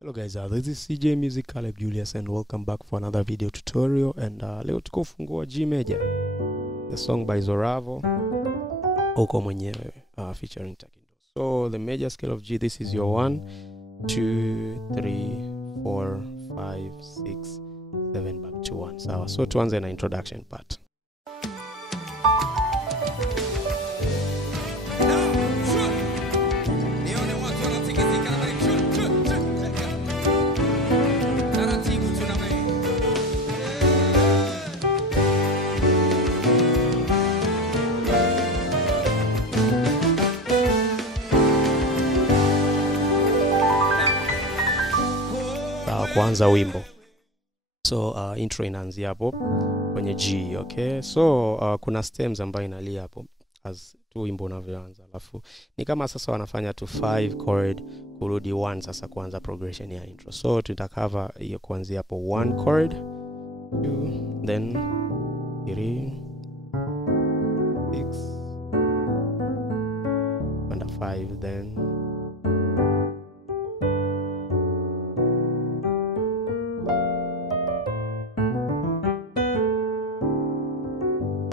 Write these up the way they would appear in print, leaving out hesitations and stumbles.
Hello guys, this is CJ Music Caleb Julius and welcome back for another video tutorial. And leo tuko fungua G major, the song by Zoravo uko mwenyewe featuring Takindo. So the major scale of G, this is your 1 2 3 4 5 6 7 back to 1. Sawa, so tuanze na introduction part. Kuanza wimbo. So intro inaanzia hapo kwenye G, okay? So kuna stems ambayo inalia hapo as tu wimbo unavyoanza. Alafu ni kama sasa wanafanya to 5 chord kurudi 1 sasa kuanza progression ya intro. So tutakava hiyo kuanzia hapo 1 chord, 2, then 3, 6 and 5, then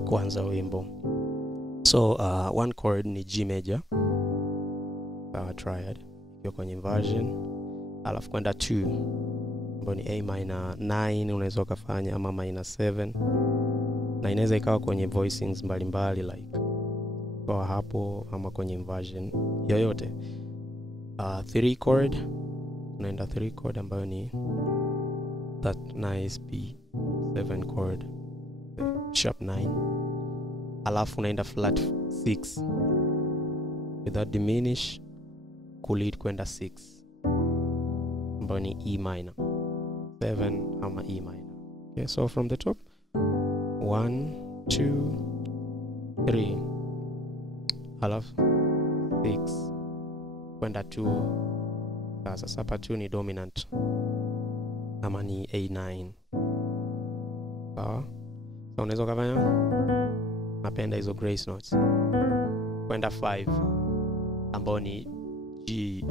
kuanza wimbo. So one chord ni G major, triad hiyo kwenye inversion, alafu kwenda 2 ambayo ni A minor 9 unaweza ukafanya, ama minor 7, na inaweza ikawa kwenye voicings mbalimbali like kwa hapo ama kwenye inversion yoyote. 3 chord, unaenda 3 chord ambayo ni that nice B7 chord, sharp 9, alafu unaenda flat 6 without diminish kulead kwenda 6 ambayo ni E minor 7 ama E minor. Okay, so from the top 1 2 3 alafu 6 kwenda 2. Sasa hapa 2 ni dominant ama ni A9. Sawa, so unaweza kufanya, napenda hizo grace notes, kwenda 5 ambao ni G,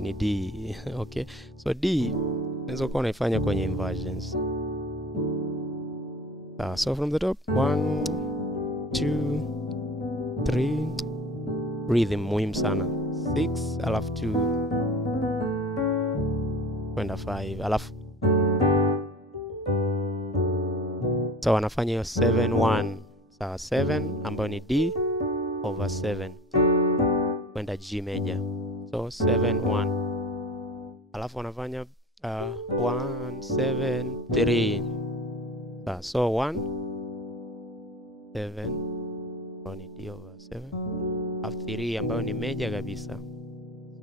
ni D. Okay, so D unaweza kuwa unaifanya kwenye inversions. So from the top 1 2 3, rhythm muhimu sana, 6 alafu 2 kwenda 5, alafu so wanafanya hiyo 7 1. Sawa, 7 ambayo ni D over 7 kwenda G major, so 7 1, alafu wanafanya 1 7 3. So 1 7 ambayo ni D over 7, alafu 3 ambayo ni major kabisa,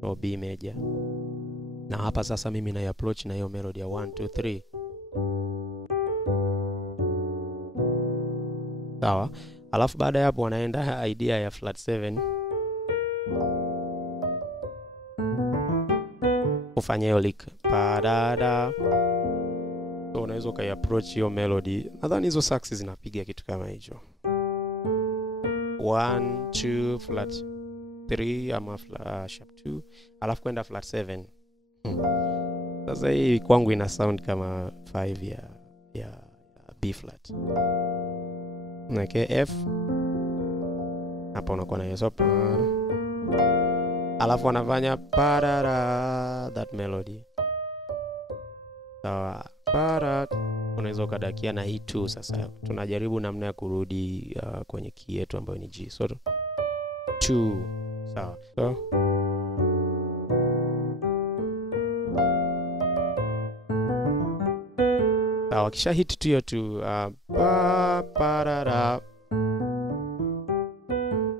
so B major. Na hapa sasa mimi na approach na hiyo melody ya 1 2 3. Sawa, alafu baada ya hapo wanaenda idea ya flat 7 kufanya hiyo lick padada. So unaweza ukaiapproach hiyo melody, nadhani hizo sax zinapiga kitu kama hicho, 1 2 flat 3 ama sharp 2 alafu kwenda flat 7. Sasa hii kwangu ina sound kama 5 ya B flat. Okay, F hapa unakuwa na hiyo sopa, alafu wanafanya parara that melody. Sawa, para unaweza ukadakia na E2. Sasa tunajaribu namna ya kurudi kwenye key yetu ambayo ni G, so 2. Sawa, so sawa, kisha hit tu hiyo tu parara,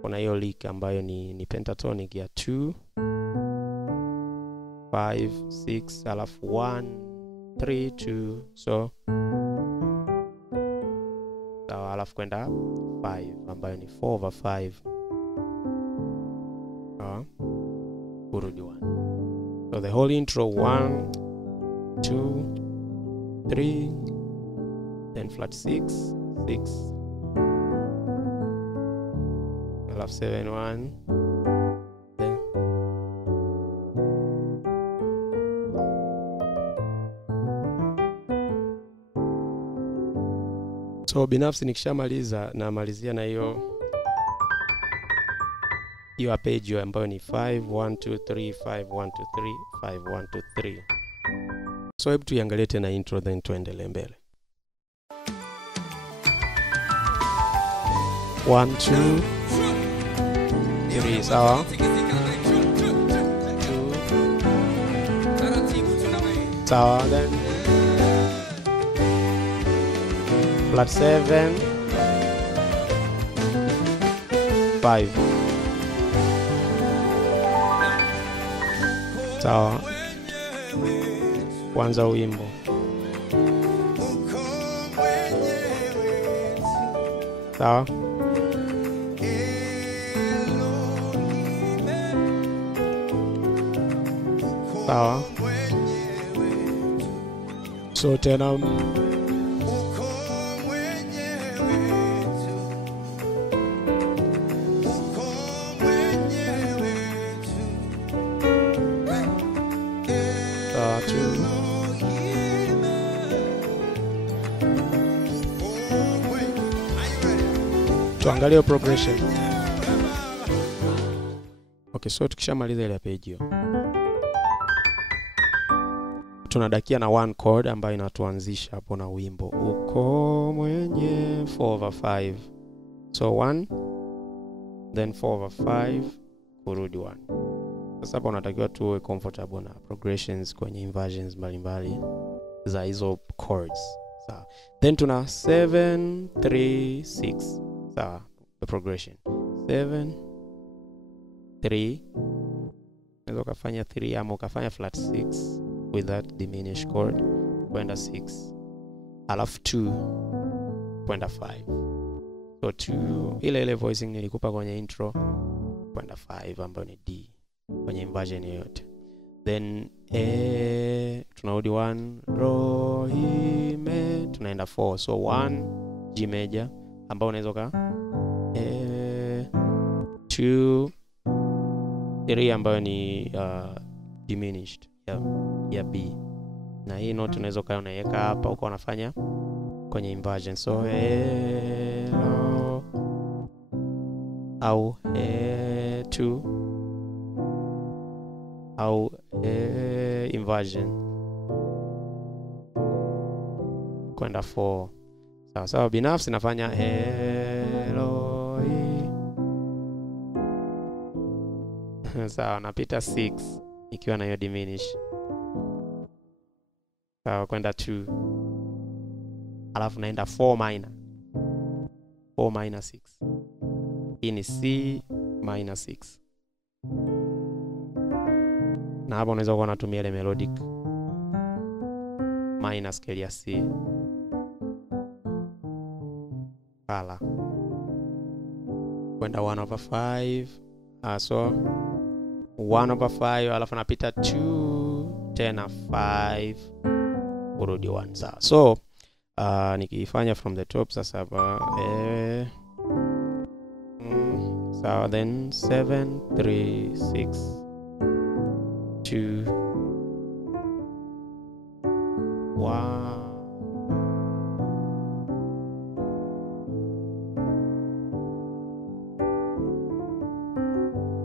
kuna hiyo lick ambayo ni pentatonic ya 2 5 6 alafu 1 3 2, so sawa, alafu kwenda 5 ambayo ni 4 over 5, kurudi 1. So the whole intro 1 2 3, then flat 6 6 alafu 7 1, then So binafsi nikishamaliza namalizia na hiyo arpeggio ambayo ni 5 1 2 3 5 1 2 3 5 1 2 3. So hebu tuiangalie tena intro then tuendelee mbele. 1 2 3 sawa. 2 sawa, then flat 7 5 sawa. Kwanza wimbo sawa. Sawa. So tena tuangalie progression. Okay, so tukishamaliza ile arpeggio tunadakia na one chord ambayo inatuanzisha hapo na wimbo uko mwenye 4/5. So 1 then 4/5 kurudi 1. Sasa hapo unatakiwa tuwe comfortable na progressions kwenye inversions mbalimbali za hizo chords. Sawa. Then tuna 7 3 6. Sawa, the progression 7 3, unaweza ukafanya 3 ama ukafanya flat 6 with that diminished chord kwenda 6, alafu 2 kwenda 5. So 2 ile voicing nilikupa kwenye intro kwenda 5 ambayo ni D kwenye inversion yote. Then tunarudi 1 ro hi me tunaenda 4. So 1 G major ambao unaweza ka 2 3 ambayo ni diminished ya B, na hii note unaweza ka unaiweka hapa uko unafanya kwenye inversion. So au 2 au inversion kwenda 4. Sawa sawa. Binafsi nafanya sawa, napita 6 ikiwa na hiyo diminish. Sawa, kwenda 2, alafu naenda 4 minor 6. Hii ni C minor 6, na hapo unaweza kuwa unatumia ile melodic minor scale ya C kala kwenda 1/5. So 1/5 alafu napita 2 tena 5 kurudi 1. Sawa. So nikifanya from the top sasa hapa sawa, then 7 3 6 2 1.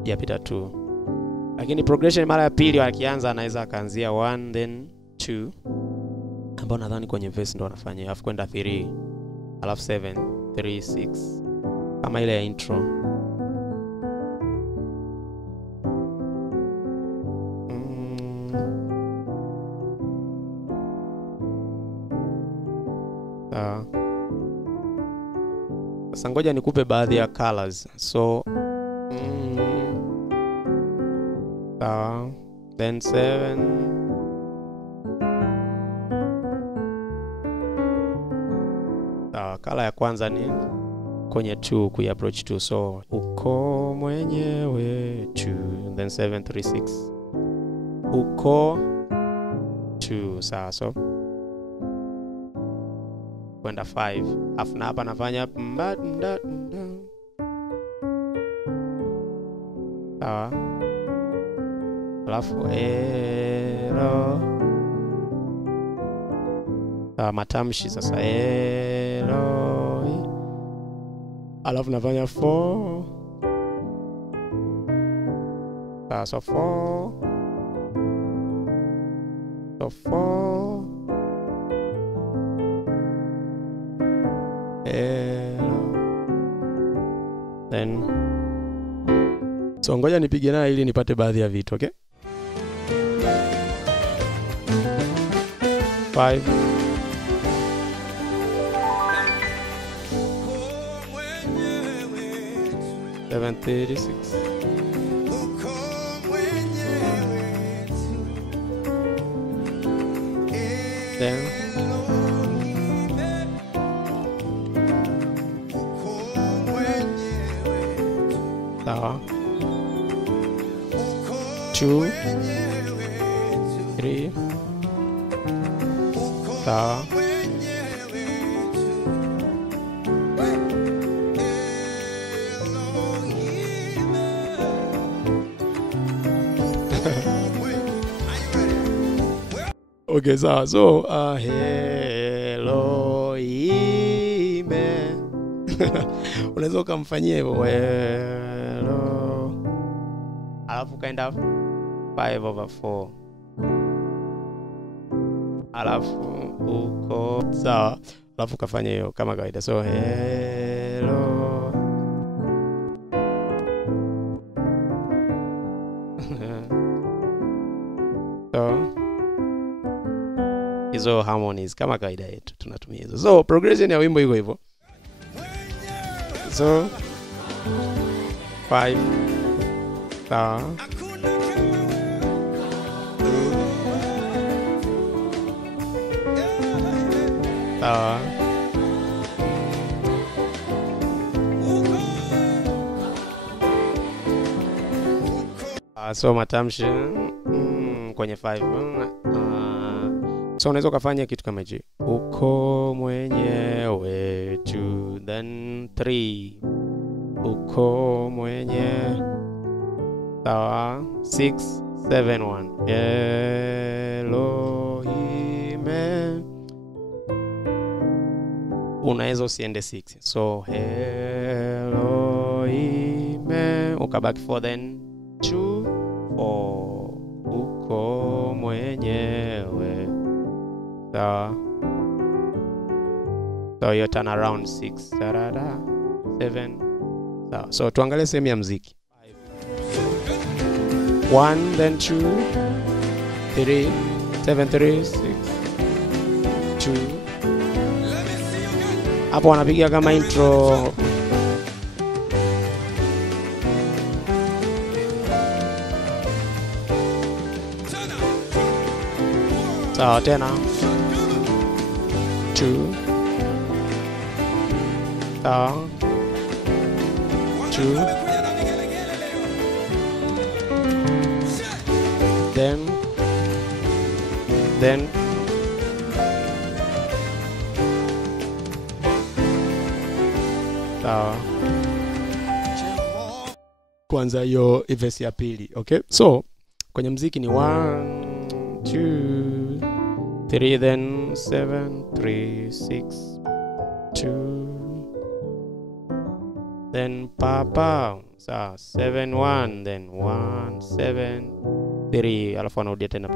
Yapita 2. Lakini progression mara ya pili akianza anaweza akaanzia 1 then 2 ambao nadhani kwenye verse ndo anafanya, alafu kwenda 3 alafu 7 3 6 kama ile ya intro. Sasa ngoja nikupe baadhi ya colors. So then 7 color ya kwanza ni kwenye 2 kuapproach 2. So uko mwenyewe 2 then 7 3 6 uko 2. Sawa. So kwenda 5, afu na hapa nafanya sawa, alafu matamshi sasa alafu nafanya 4. So 4. So 4. Then so ngoja nipige nayo ili nipate baadhi ya vitu, okay? 5 736 then sawa 2 3 sawa okay, sawa. So hello ime unaweza ukamfanyia hivyo hello, alafu kaenda 5/4, alafu uko sawa, alafu kafanya hiyo kama kawaida. So hello so hizo harmonies kama kawaida yetu tunatumia hizo. So progression ya wimbo iko hivyo. So 5 sawa, 2 sawa, so matamshi kwenye 5 so unaweza kufanya kitu kama hichi, uko mwenyewe tu, then 3 uko mwenye sawa, 6 7 1 Elohim, unaweza usiende 6, so Elohim ukabaki 4 then 2 4 uko mwenyewe sawa. So you turn around 6 tarara 7 sawa. So tuangalie sehemu ya muziki. 1 then 2 3 7 3 6 2 hapo wanapiga kama intro. Sawa tena 2 sawa 2 then sawa kwanza hiyo verse ya pili, okay? So kwenye muziki ni 1 2 3 then 7 3 6 2 then papa sawa 7 1 then 1 7 3 alafu anarudia tena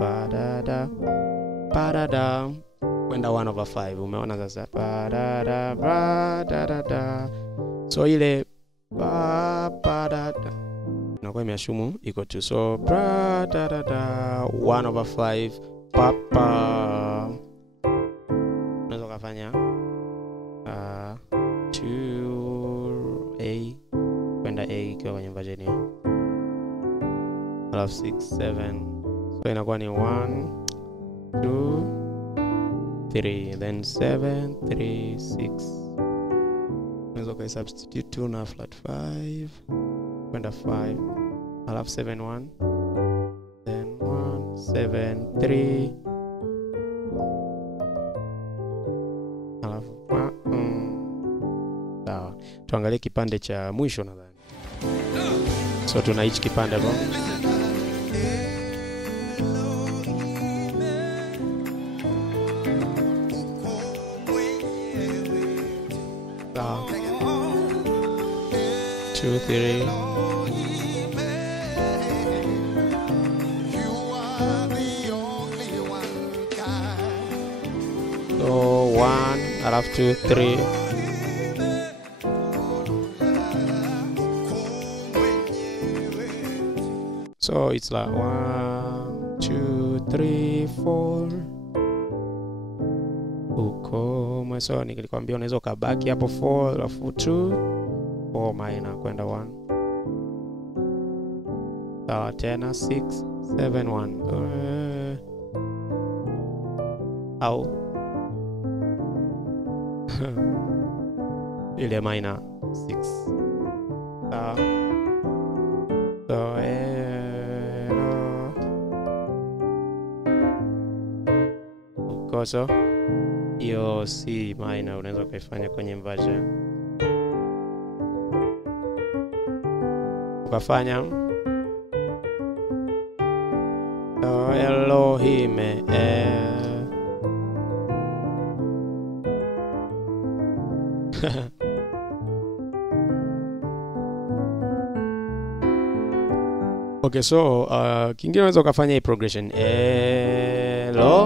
padada kwenda 1/5. Umeona sasa padada padada, so ile padada inakuwa imeashumu iko tu, so padada 1/5 papa. Unaweza kufanya 2 kwenda A ikiwa kwenye version hiyo, alafu 6 7, so inakuwa ni 1 2 3 then 7 3 6. Unaweza ku substitute 2 na flat 5 kwenda 5, alafu 7 1 then 1 7 3 alafu sawa. Tuangalie kipande cha mwisho nadhani. So tuna hichi kipande hapo. 2, 3. So 1, alafu 2, 3. So it's like 1, 2, 3, 4. Uko so nilikwambia unaweza ukabaki hapo 4 alafu 2, 4 minor kwenda 1. Sawa tena 6, 7, 1. Au ile minor 6. Sawa. So so hiyo C minor unaweza kuifanya kwenye inversion. Ukafanya Elohim Okay, so kingine unaweza ukafanya hii progression Elohim.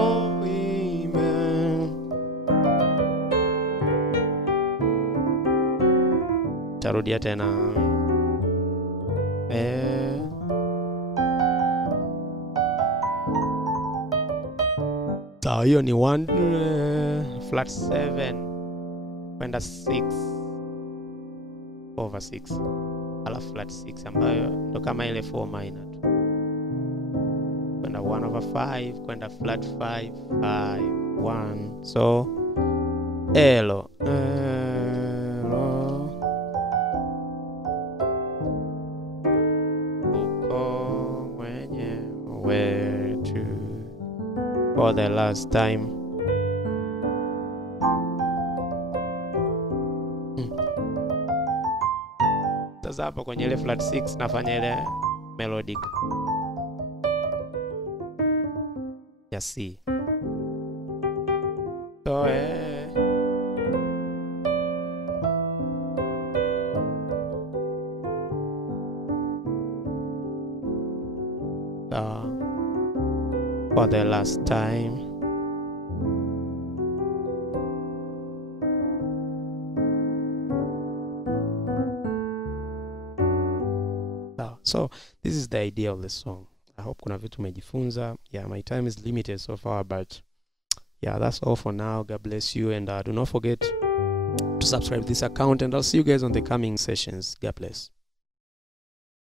Tarudia tena so hiyo ni 1 flat 7 kwenda 6 over 6 alafu flat 6 ambayo ndo kama ile 4 minor tu kwenda 1 over 5 kwenda flat 5 5 1. So Elo uko mwenyewe tu for the last time. Sasa hapa kwenye ile flat 6 nafanya ile melodic ya C. So for the last time. So this is the idea of the song. I hope kuna vitu umejifunza. Yeah, my time is limited so far, but yeah, that's all for now. God bless you, and do not forget to subscribe to this account, and I'll see you guys on the coming sessions. God bless.